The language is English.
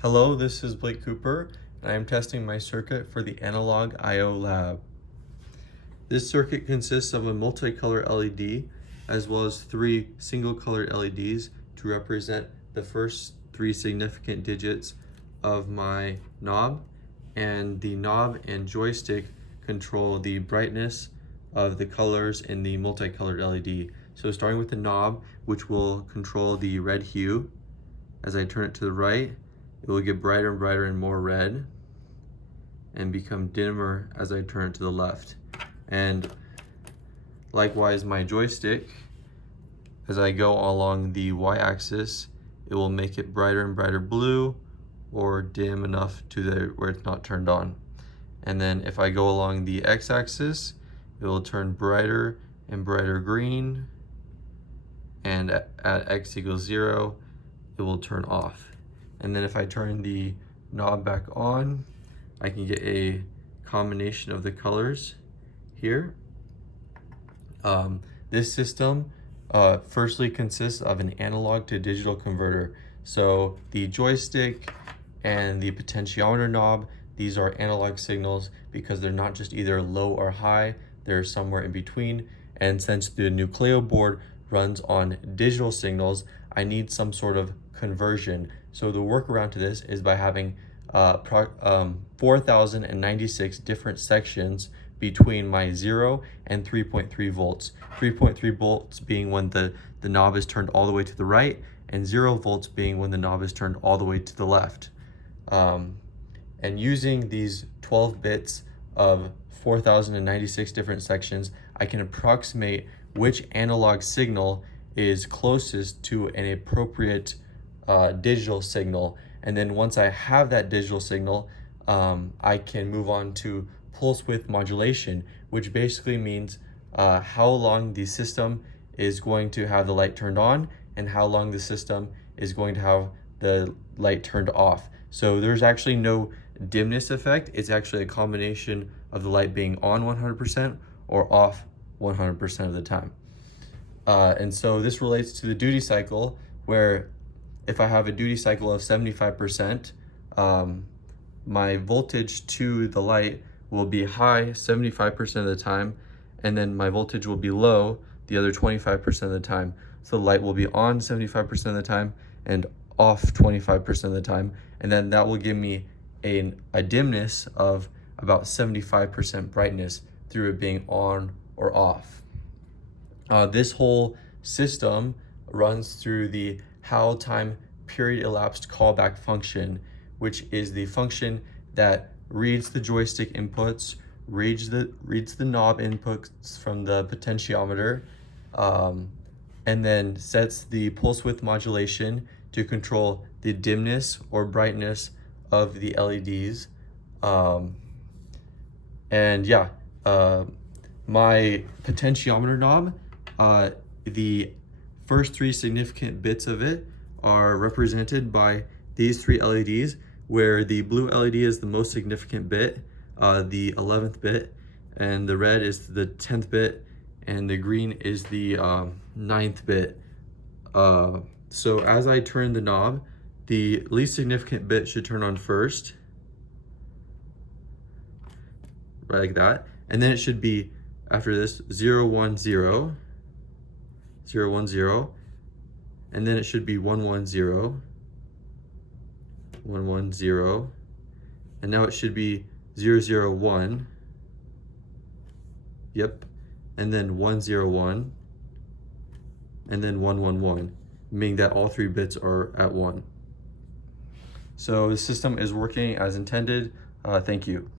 Hello, this is Blake Cooper, and I am testing my circuit for the Analog I/O Lab. This circuit consists of a multicolor LED as well as 3 single-color LEDs to represent the first 3 significant digits of my knob, and the knob and joystick control the brightness of the colors in the multicolored LED. So starting with the knob, which will control the red hue, as I turn it to the right, it will get brighter and brighter and more red and become dimmer as I turn it to the left. And likewise, my joystick, as I go along the y-axis, it will make it brighter and brighter blue or dim enough to where it's not turned on. And then if I go along the x-axis, it will turn brighter and brighter green, and at x equals 0, it will turn off. And then if I turn the knob back on, I can get a combination of the colors here. This system firstly consists of an analog to digital converter. So the joystick and the potentiometer knob, these are analog signals because they're not just either low or high, they're somewhere in between. And since the Nucleo board runs on digital signals, I need some sort of conversion. So the workaround to this is by having 4,096 different sections between my 0 and 3.3 volts. 3.3 volts being when the knob is turned all the way to the right, and 0 volts being when the knob is turned all the way to the left. And using these 12 bits of 4,096 different sections, I can approximate which analog signal is closest to an appropriate digital signal. And then once I have that digital signal, I can move on to pulse width modulation, which basically means how long the system is going to have the light turned on and how long the system is going to have the light turned off. So there's actually no dimness effect. It's actually a combination of the light being on 100% or off 100% of the time. And so this relates to the duty cycle, where if I have a duty cycle of 75%, my voltage to the light will be high 75% of the time, and then my voltage will be low the other 25% of the time. So the light will be on 75% of the time and off 25% of the time, and then that will give me a dimness of about 75% brightness through it being on or off. This whole system runs through the how time period elapsed callback function, which is the function that reads the joystick inputs, reads the knob inputs from the potentiometer, and then sets the pulse width modulation to control the dimness or brightness of the LEDs. My potentiometer knob, the first 3 significant bits of it are represented by these 3 LEDs, where the blue LED is the most significant bit, the 11th bit, and the red is the 10th bit, and the green is the 9th bit. So as I turn the knob, the least significant bit should turn on first, right like that, and then it should be, after this, 0, 1, 0, 0, 1, 0, and then it should be 1, 1, 0, 1, 1, 0, and now it should be 0, 0, 1, yep, and then 1, 0, 1, and then 1, 1, 1, meaning that all 3 bits are at 1. So the system is working as intended. Thank you.